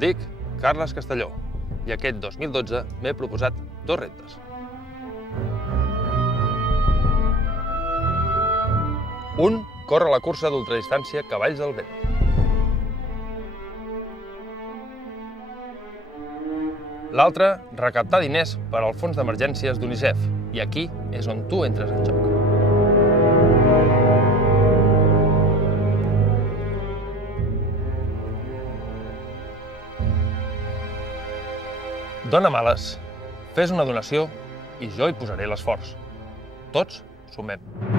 dic Carles Castelló i aquest 2012 m'he proposat 2 reptes. Un, córrer la cursa d'ultradistància Cavalls del Vent. L'altre, recaptar diners per al fons d'emergències d'UNICEF, i aquí és on tu entres en joc. Dona males, fes una donació i jo hi posaré l'esforç. Tots sumem.